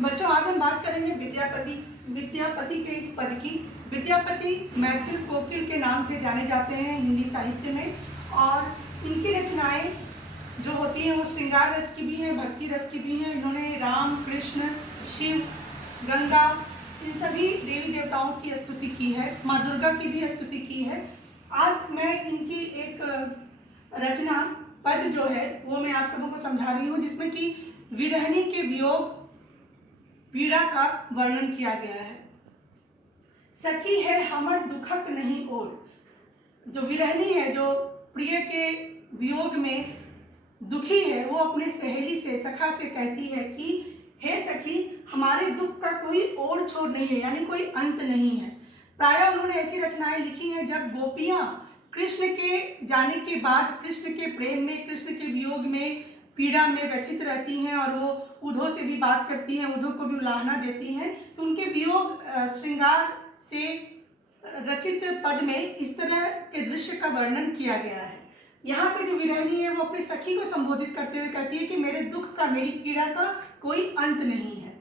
बच्चों, आज हम बात करेंगे विद्यापति के इस पद की। विद्यापति मैथिल कोकिल के नाम से जाने जाते हैं हिंदी साहित्य में, और इनकी रचनाएं जो होती हैं वो श्रृंगार रस की भी हैं, भक्ति रस की भी हैं। इन्होंने राम, कृष्ण, शिव, गंगा, इन सभी देवी देवताओं की स्तुति की है, माँ दुर्गा की भी स्तुति की है। आज मैं इनकी एक रचना पद जो है वो मैं आप सबों को समझा रही हूँ, जिसमें कि विरहनी के वियोग पीड़ा का वर्णन किया गया है। सखी है हमर दुखक नहीं और, जो विरहनी है, जो प्रिय के वियोग में दुखी है, वो अपने सहेली से, सखा से कहती है कि हे सखी, हमारे दुख का कोई और छोर नहीं है, यानी कोई अंत नहीं है। प्रायः उन्होंने ऐसी रचनाएं लिखी हैं जब गोपियां कृष्ण के जाने के बाद, कृष्ण के प्रेम में, कृष्ण के वियोग में, पीड़ा में व्यथित रहती हैं, और वो उद्धव से भी बात करती हैं, उद्धव को भी उलाहना देती हैं। तो उनके वियोग श्रृंगार से रचित पद में इस तरह के दृश्य का वर्णन किया गया है। यहाँ पे जो विरहनी है वो अपनी सखी को संबोधित करते हुए कहती है कि मेरे दुख का, मेरी पीड़ा का कोई अंत नहीं है।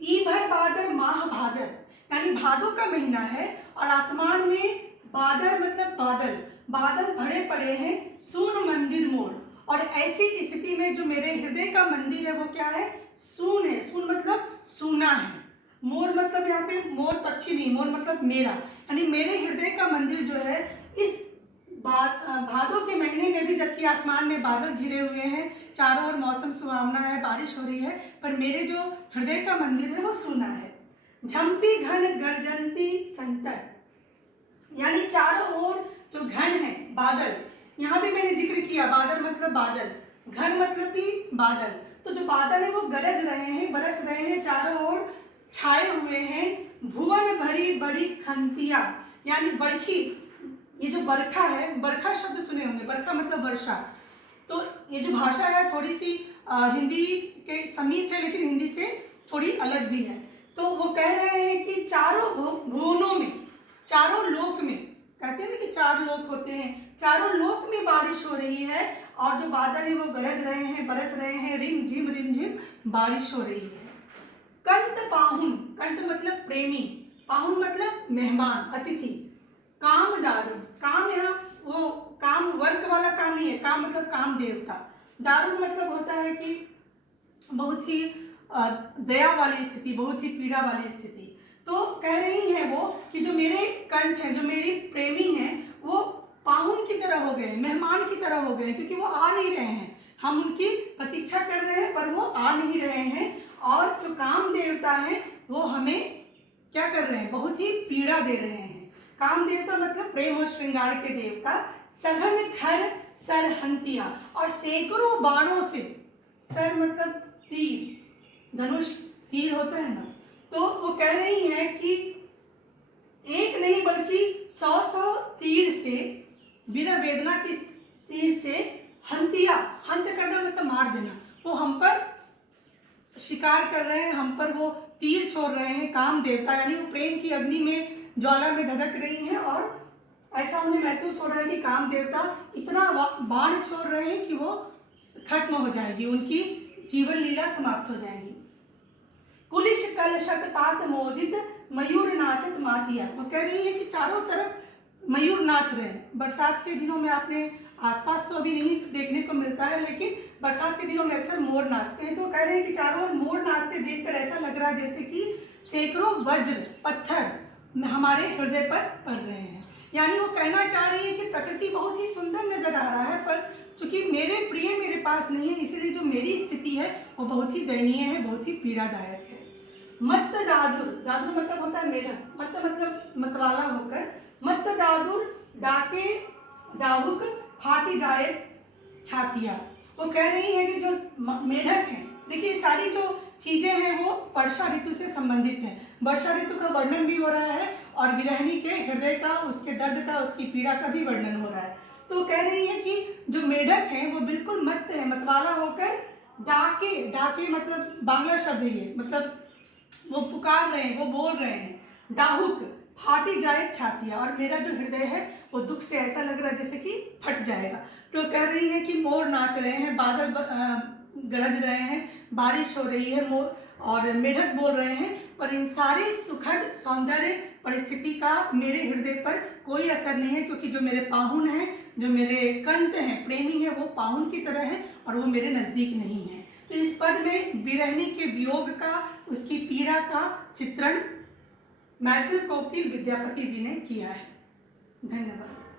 ई भर बादर माह भादर, यानी भादों का महीना है और आसमान में बादर मतलब बादल, बादल भरे पड़े हैं, सून मंदिर मोर। और ऐसी स्थिति में जो मेरे हृदय का मंदिर है वो क्या है? सून है। सून मतलब सूना है। मोर मतलब यहाँ पे मोर पक्षी नहीं, मोर मतलब मेरा, यानी मेरे हृदय का मंदिर जो है इस भादों के महीने में भी, जबकि आसमान में बादल घिरे हुए हैं, चारों ओर मौसम सुहावना है, बारिश हो रही है, पर मेरे जो हृदय का मंदिर है वो सूना है। झंपी घन गर्जंती संतर, यानी चारों ओर जो घन है बादल, यहाँ भी मैंने जिक्र किया, बादल मतलब बादल, घन मतलब भी बादल। तो जो बादल है वो गरज रहे हैं, बरस रहे हैं, चारों ओर छाए हुए हैं। भुवन भरी बड़ी खंतिया, यानी बरखी, ये जो बरखा है, बरखा शब्द सुने होंगे, बरखा मतलब वर्षा। तो ये जो भाषा है थोड़ी सी हिंदी के समीप है, लेकिन हिंदी से थोड़ी अलग भी है। तो वो कह रहे हैं कि चारों भुवनों में, चारों लोक में, कहते हैं ना कि चार लोक होते हैं, चारों लोक में बारिश हो रही है, और जो बादल है वो गरज रहे हैं, बरस रहे हैं, रिम झिम बारिश हो रही है। कंत पाहुन, कंत मतलब प्रेमी, पाहुन मतलब मेहमान, अतिथि। काम दारुण, काम यहाँ वो काम वर्क वाला काम नहीं है, काम मतलब काम देवता। दारुण मतलब होता है कि बहुत ही दया वाली स्थिति, बहुत ही पीड़ा वाली स्थिति। तो कह रही हैं वो कि जो मेरे कंठ हैं, जो मेरी प्रेमी हैं, वो पाहुन की तरह हो गए, मेहमान की तरह हो गए, क्योंकि वो आ नहीं रहे हैं। हम उनकी प्रतीक्षा कर रहे हैं पर वो आ नहीं रहे हैं, और जो काम देवता है वो हमें क्या कर रहे हैं? बहुत ही पीड़ा दे रहे हैं। काम देवता मतलब प्रेम और श्रृंगार के देवता। सघन खर सरहंतिया, और सैकड़ों बाणों से, सर मतलब तीर, धनुष तीर होता है ना, तो वो कह रही है कि एक नहीं बल्कि 100 तीर से, बिना वेदना की तीर से, हंतिया, हंत करना मतलब मार देना, वो हम पर शिकार कर रहे हैं, हम पर वो तीर छोड़ रहे हैं। काम देवता यानी वो प्रेम की अग्नि में, ज्वाला में धधक रही हैं, और ऐसा उन्हें महसूस हो रहा है कि काम देवता इतना बाण छोड़ रहे हैं कि वो खत्म हो जाएगी, उनकी जीवन लीला समाप्त हो जाएगी। कुलिश कल शतपात मोदित मयूर नाचत मातिया, वो कह रही है कि चारों तरफ मयूर नाच रहे हैं। बरसात के दिनों में आपने आसपास तो अभी नहीं देखने को मिलता है, लेकिन बरसात के दिनों में अक्सर मोर नाचते हैं। तो कह रहे हैं कि चारों ओर मोर नाचते देखकर ऐसा लग रहा है जैसे कि सैकड़ों वज्र पत्थर हमारे हृदय पर पड़ रहे हैं। यानी वो कहना चाह रही है कि प्रकृति बहुत ही सुंदर नजर आ रहा है, पर चूंकि मेरे प्रिय मेरे पास नहीं है, इसलिए जो मेरी स्थिति है वो बहुत ही दयनीय है, बहुत ही पीड़ादायक है। मत्त दादुर, दादुर मतलब होता है मेढक, मत्त मतलब मतवाला होकर, मत्त दादुर डाके डाहुक फाटी जाए छातिया। वो कह रही है कि जो मेढक है, देखिए सारी जो चीजें हैं वो वर्षा ऋतु से संबंधित हैं। वर्षा ऋतु का वर्णन भी हो रहा है, और विरहनी के हृदय का, उसके दर्द का, उसकी पीड़ा का भी वर्णन हो रहा है। तो कह रही है कि जो मेढक हैं वो बिल्कुल मत्त है, मतवाला होकर, डाके, डाके मतलब बांग्ला शब्द है ये, मतलब वो पुकार रहे हैं, वो बोल रहे हैं। डाहुक, फाटी जाए छातियाँ, और मेरा जो हृदय है वो दुख से ऐसा लग रहा है जैसे कि फट जाएगा। तो कह रही है कि मोर नाच रहे हैं, बादल गरज रहे हैं, बारिश हो रही है और मेढक बोल रहे हैं, पर इन सारे सुखद सौंदर्य परिस्थिति का मेरे हृदय पर कोई असर नहीं है, क्योंकि जो मेरे पाहुन हैं, जो मेरे कंत हैं, प्रेमी हैं, वो पाहुन की तरह हैं और वो मेरे नज़दीक नहीं हैं। तो इस पद में विरहिणी के वियोग का, उसकी पीड़ा का चित्रण मैथिल कोकिल विद्यापति जी ने किया है। धन्यवाद।